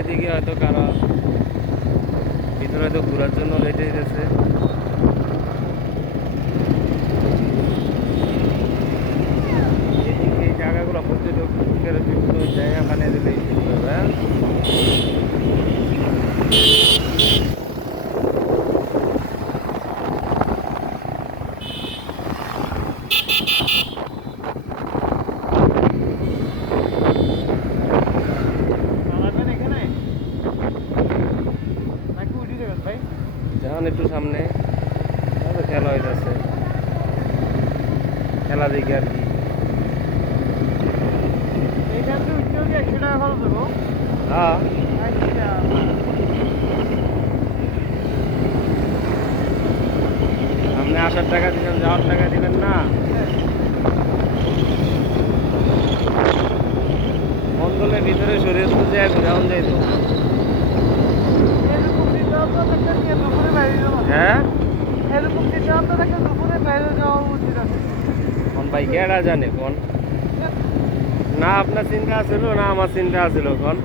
এদিকে হয়তো কারা ভিতরে হয়তো ঘোরার জন্য রেডি গেছে। এই জায়গাগুলো পর্যটকের বিভিন্ন জায়গা বানিয়ে দিলেই ঠিক হবে। যান একটু সামনে খেলা হইতেছে, খেলা দেখি আর কি। হ্যাঁ সামনে আসার টাকা দিবেন, যাওয়ার টাকা দিবেন না। মন্ডলের ভিতরে শরীয়তপুর যায় ঘুরাউন যাই তো। হ্যাঁ কোন ভাই কেডা জানে কোন? না আপনার চিন্তা আছিল না আমার চিন্তা আছিল কোন?